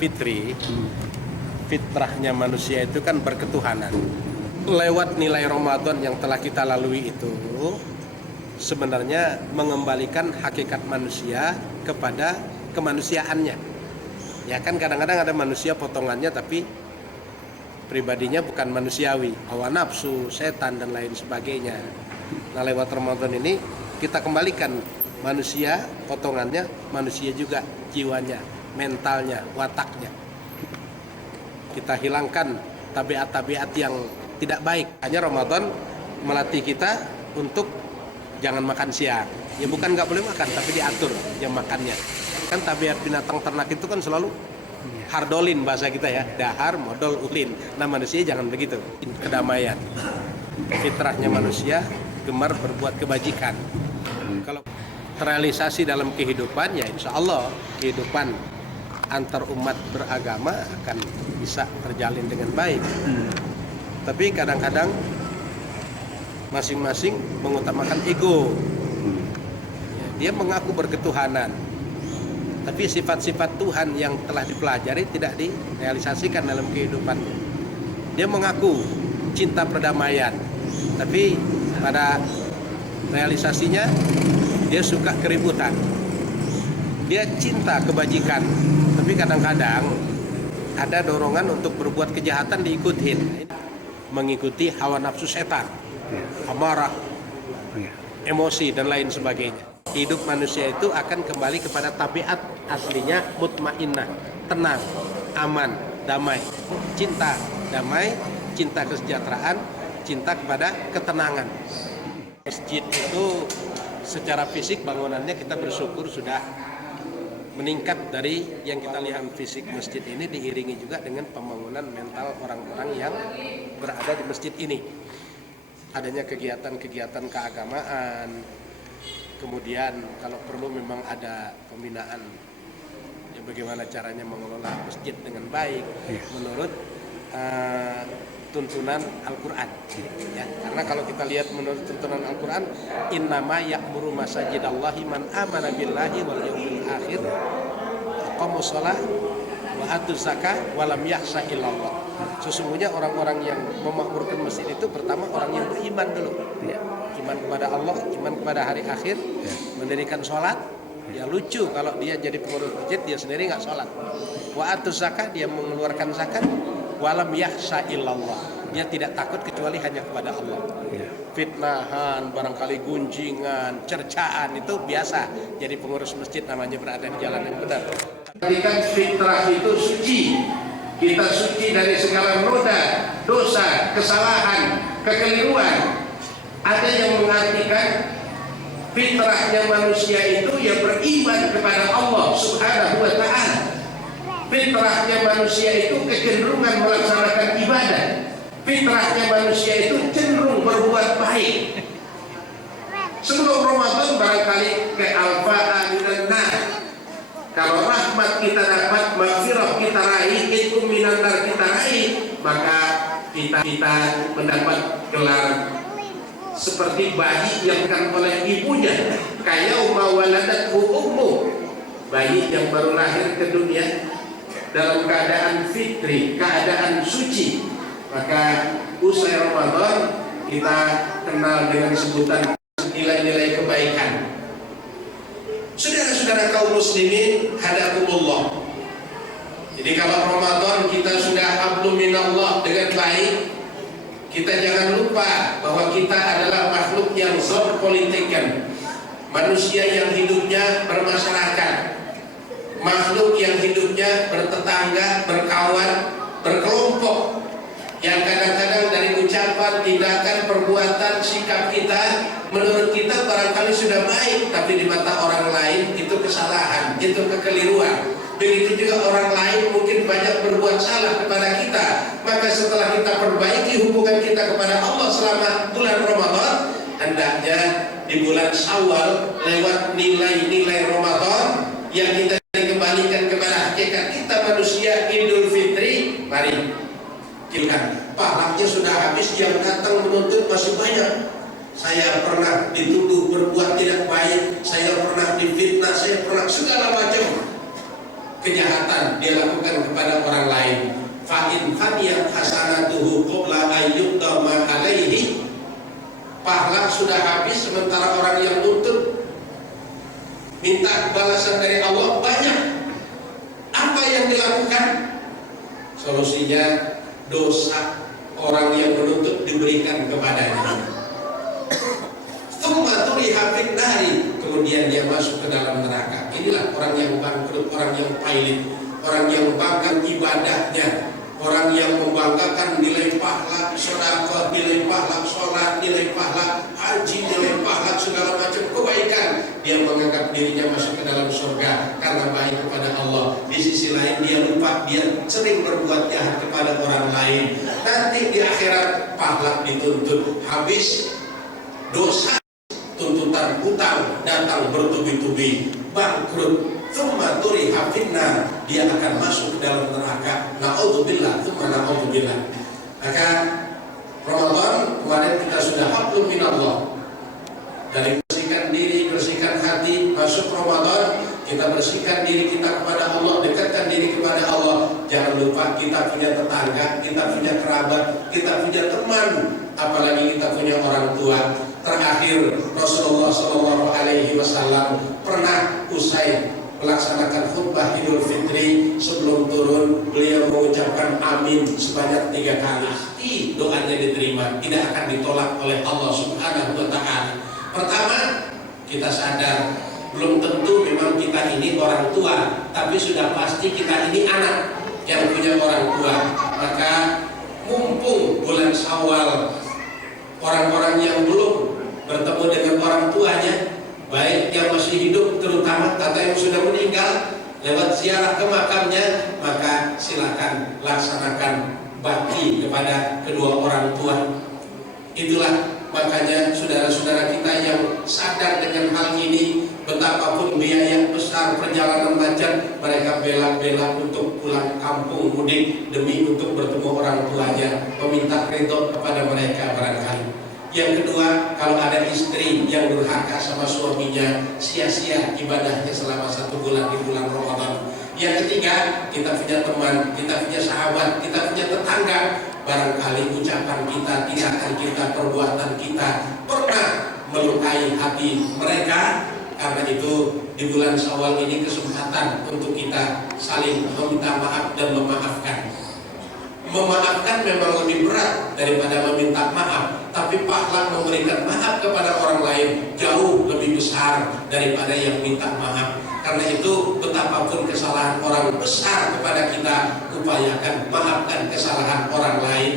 Fitri, fitrahnya manusia itu kan berketuhanan. Lewat nilai Ramadan yang telah kita lalui itu sebenarnya mengembalikan hakikat manusia kepada kemanusiaannya. Ya kan kadang-kadang ada manusia potongannya tapi pribadinya bukan manusiawi, hawa nafsu, setan dan lain sebagainya. Nah lewat Ramadan ini kita kembalikan manusia potongannya, manusia juga jiwanya, mentalnya, wataknya. Kita hilangkan tabiat-tabiat yang tidak baik. Hanya Ramadan melatih kita untuk jangan makan siang. Ya bukan nggak boleh makan, tapi diatur jam makannya. Kan tabiat binatang ternak itu kan selalu hardolin bahasa kita ya, dahar, modal, ulin. Nah manusia jangan begitu. Kedamaian. Fitrahnya manusia gemar berbuat kebajikan. Kalau terrealisasi dalam kehidupan, ya insya Allah kehidupan antar umat beragama akan bisa terjalin dengan baik. Tapi kadang-kadang masing-masing mengutamakan ego. Ya, dia mengaku berketuhanan, tapi sifat-sifat Tuhan yang telah dipelajari tidak direalisasikan dalam kehidupannya. Dia mengaku cinta perdamaian, tapi pada realisasinya dia suka keributan. Dia cinta kebajikan, tapi kadang-kadang ada dorongan untuk berbuat kejahatan diikutin, mengikuti hawa nafsu setan, amarah, emosi dan lain sebagainya. Hidup manusia itu akan kembali kepada tabiat aslinya mutmainnah, tenang, aman, damai, cinta damai, cinta kesejahteraan, cinta kepada ketenangan. Masjid itu secara fisik bangunannya kita bersyukur sudah meningkat dari yang kita lihat. Fisik masjid ini diiringi juga dengan pembangunan mental orang-orang yang berada di masjid ini. Adanya kegiatan-kegiatan keagamaan, kemudian kalau perlu memang ada pembinaan ya bagaimana caranya mengelola masjid dengan baik menurut tuntunan Al-Quran ya. Karena kalau kita lihat menurut tuntunan Al-Quran, innama ya'muru masajidallahi man amana billahi wal yawmil akhir aqamus shalah wa atuz zakah wa lam yakhsha illallah. Sesungguhnya orang-orang yang memakmurkan masjid itu pertama orang yang beriman dulu, iman kepada Allah, iman kepada hari akhir, mendirikan sholat. Ya lucu kalau dia jadi pengurus masjid dia sendiri nggak sholat. Wa atuz zakah, dia mengeluarkan zakat. Walam yakhsha illallah, dia tidak takut kecuali hanya kepada Allah. Fitnahan, barangkali gunjingan, cercaan itu biasa. Jadi pengurus masjid namanya berada di jalan yang benar. Jadikan fitrah itu suci. Kita suci dari segala noda, dosa, kesalahan, kekeliruan. Ada yang mengartikan fitrahnya manusia itu ya beriman kepada Allah Subhanahu wa ta'ala. Fitrahnya manusia itu kecenderungan melaksanakan ibadah. Fitrahnya manusia itu cenderung berbuat baik. Sebelum Ramadan barangkali ke alfa dan nar. Kalau rahmat kita dapat, maghfirah kita raih, itqum minan nar kita raih, maka kita mendapat gelar seperti bayi yang kan oleh ibunya, kayauma waladathu ummu, bayi yang baru lahir ke dunia dalam keadaan fitri, keadaan suci. Maka usai Ramadan kita kenal dengan sebutan nilai-nilai kebaikan. Saudara-saudara kaum muslimin hadakumullah. Jadi kalau Ramadan kita sudah hablum minallah dengan baik, kita jangan lupa bahwa kita adalah makhluk yang zoopolitikan, manusia yang hidupnya bermasyarakat, makhluk yang hidupnya bertetangga, berkawan, berkelompok, yang kadang-kadang dari ucapan, tindakan, perbuatan, sikap kita menurut kita barangkali sudah baik, tapi di mata orang lain itu kesalahan, itu kekeliruan. Begitu juga orang lain mungkin banyak berbuat salah kepada kita. Maka setelah kita perbaiki hubungan kita kepada Allah selama bulan Ramadan, hendaknya di bulan Syawal lewat nilai-nilai Ramadan yang kita dikembalikan kepada hakikat kita manusia Idul Fitri. Mari kita, pahalanya sudah habis, yang datang menuntut masih banyak. Saya pernah dituduh berbuat tidak baik, saya pernah difitnah, saya pernah segala macam. kejahatan dia lakukan kepada orang lain, fa in faniyat hasanatuhu qabla ayyuqdama alaihi, pahala sudah habis sementara orang yang nuntut minta balasan dari Allah banyak. Apa yang dilakukan? Solusinya dosa orang yang menuntut diberikan kepadanya. Tsumma turiha fin nari, kemudian dia masuk ke dalam neraka. Inilah orang yang bangkrut, orang yang pailit, orang yang bangga ibadahnya, orang yang membanggakan nilai pahala sedekah, nilai pahala sholat, nilai pahala haji, nilai pahala segala macam kebaikan. Dia menganggap dirinya masuk ke dalam surga karena baik kepada Allah. Di sisi lain dia lupa dia sering berbuat jahat kepada orang lain. Nanti di akhirat pahala dituntut habis, dosa tuntutan hutang datang bertubi-tubi, bangkrut. Tsumma turiha finnar, dia akan masuk ke dalam neraka. Na'udzubillah, tsumma na'udzubillah. Maka Ramadan kemarin kita sudah hablum minallah, dari bersihkan diri, bersihkan hati. Masuk Ramadan kita bersihkan diri kita kepada Allah, dekatkan diri kepada Allah. Jangan lupa kita punya tetangga, kita punya kerabat, kita punya teman, apalagi kita punya orang tua. Terakhir Rasulullah SAW pernah usai melaksanakan khutbah Idul Fitri, sebelum turun beliau mengucapkan amin sebanyak 3 kali. Doanya diterima, tidak akan ditolak oleh Allah Subhanahu wa Ta'ala. Pertama, kita sadar belum tentu memang kita ini orang tua, tapi sudah pasti kita ini anak yang punya orang tua. Maka mumpung bulan Syawal, orang-orang yang belum bertemu dengan orang tuanya, baik yang masih hidup terutama atau yang sudah meninggal, lewat ziarah ke makamnya, maka silakan laksanakan bakti kepada kedua orang tua. Itulah makanya saudara-saudara kita yang sadar dengan hal ini, betapapun biaya besar perjalanan macet, mereka bela-bela untuk pulang kampung mudik demi untuk bertemu orang tuanya, meminta ridho kepada mereka barangkali. Yang kedua, kalau ada istri yang durhaka sama suaminya, sia-sia ibadahnya selama 1 bulan di bulan Ramadan. Yang ketiga, kita punya teman, kita punya sahabat, kita punya tetangga, barangkali ucapan kita, tindakan kita, perbuatan kita pernah melukai hati mereka. Karena itu di bulan Syawal ini kesempatan untuk kita saling meminta maaf dan memaafkan. Memaafkan memang lebih berat daripada meminta maaf, tapi pahala memberikan maaf kepada orang lain jauh lebih besar daripada yang minta maaf. Karena itu betapapun kesalahan orang besar kepada kita, upayakan maafkan kesalahan orang lain.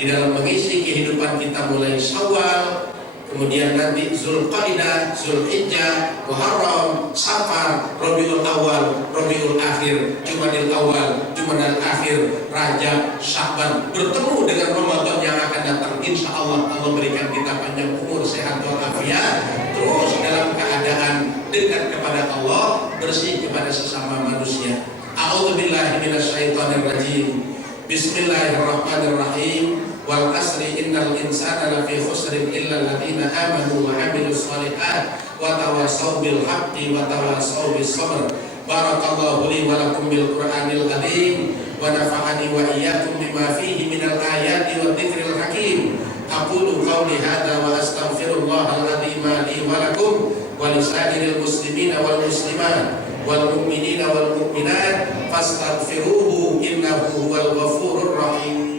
Di dalam mengisi kehidupan kita mulai Syawal, kemudian nanti Zulqaidah, Zulhijjah, Muharram, Safar, Rabiul Awal, Rabiul Akhir, Jumadil Awal, Jumadil Akhir, Rajab, Sya'ban, bertemu dengan Ramadan yang akan datang. Insya Allah Allah berikan kita panjang umur, sehat walafiat, terus dalam keadaan dekat kepada Allah, bersih kepada sesama manusia. A'udzubillahi minasyaitonirrajim. Bismillahirrahmanirrahim. Wal asri innal insana lafi khusrin illa alladziina aamanu wa 'amilus shalihaat wa tawassaw bil haqqi wa tawassaw bis sabr. Barakallahu li wa lakum bil Qur'anil azim wa nafa'ani wa iyyakum bima fihi minal ayati wa dzikril hakim. Aqulu qawli hadza wa astaghfirullahal azim li wa lakum wa lisairil muslimina wal muslimat wal mu'minina wal mu'minat fastaghfiruhu innahu huwal ghafurur rahim.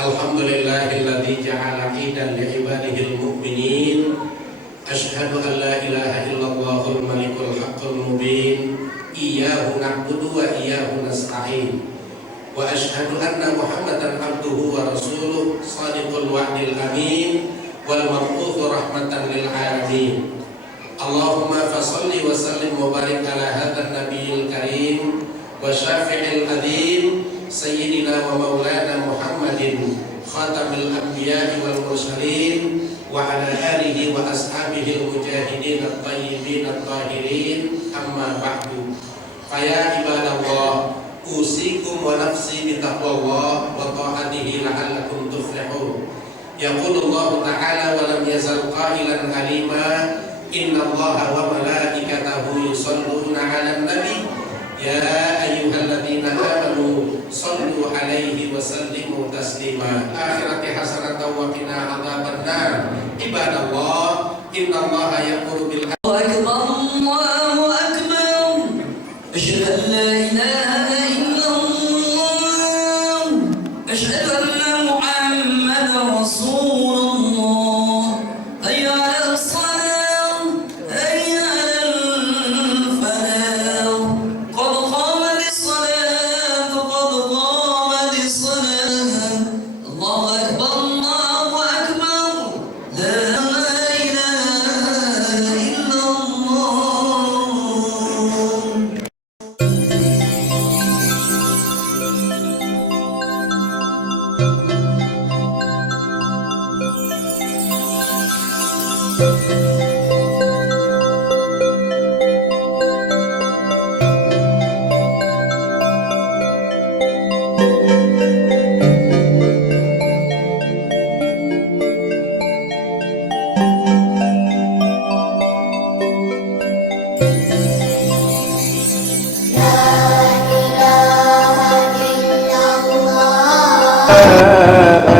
Alhamdulillahilladzi ja'ala 'idan li 'ibadihil mu'minin. Asyhadu an la ilaha illallahul malikul haqqul mubin. Iyyahu na'budu wa iyyahu nasta'in. Wa asyhadu anna Muhammadan 'abduhu wa rasuluh, shadiqul wa'dil amin, wal mab'utsu rahmatan lil 'alamin. Allahumma fasholli wa sallim wa barik ala hadzal nabiyil karim wa syafi'il adzim sayyidina wa maulana Muhammadin khatamil anbiya'i wal mursalin wa ala alihi wa ashabihi al-mujahidin at-tayyibin at-tahirin. Amma ba'du. Faya ibadallah, usikum wa nafsi bi taqwallah wa ta'atihi la'allakum tuflihun. Yaqulullahu ta'ala wa lam yazal qailan alima, innallaha wa malaikatahu yusholluna 'alan nabi Ya ayyuhalladzina amanu sallu alaihi wa sallimu taslima. Akhirati hasanatan wa qina adzabannar. Ibadallah, innallaha ya'muru bil Allahu akbar. Asyhadu an la ilaha illallah. Asyhadu anna Muhammadar Rasulullah. Hayya 'alas salam, hayya 'alal falah. Qad qamatis salah, qad qamatis salah. Allahu akbar, Allahu akbar. La ilaha illallah.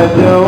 أجر